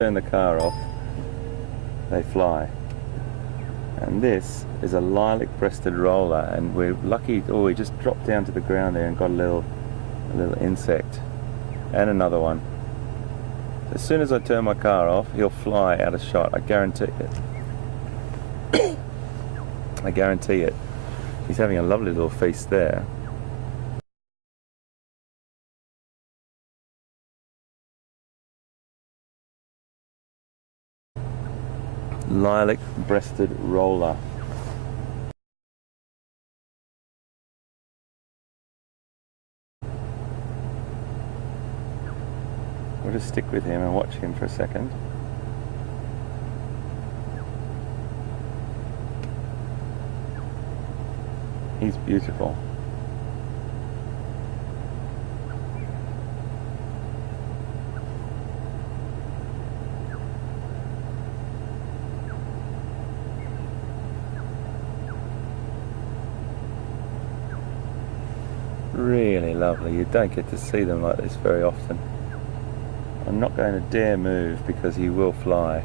Turn the car off, they fly. And this is a lilac-breasted roller, and we're lucky. Oh, he just dropped down to the ground there and got a little insect, and another one. As soon as I turn my car off, he'll fly out of shot. I guarantee it. I guarantee it. He's having a lovely little feast there. Lilac-breasted roller. We'll just stick with him and watch him for a second. He's beautiful. Really lovely. You don't get to see them like this very often. I'm not going to dare move because he will fly.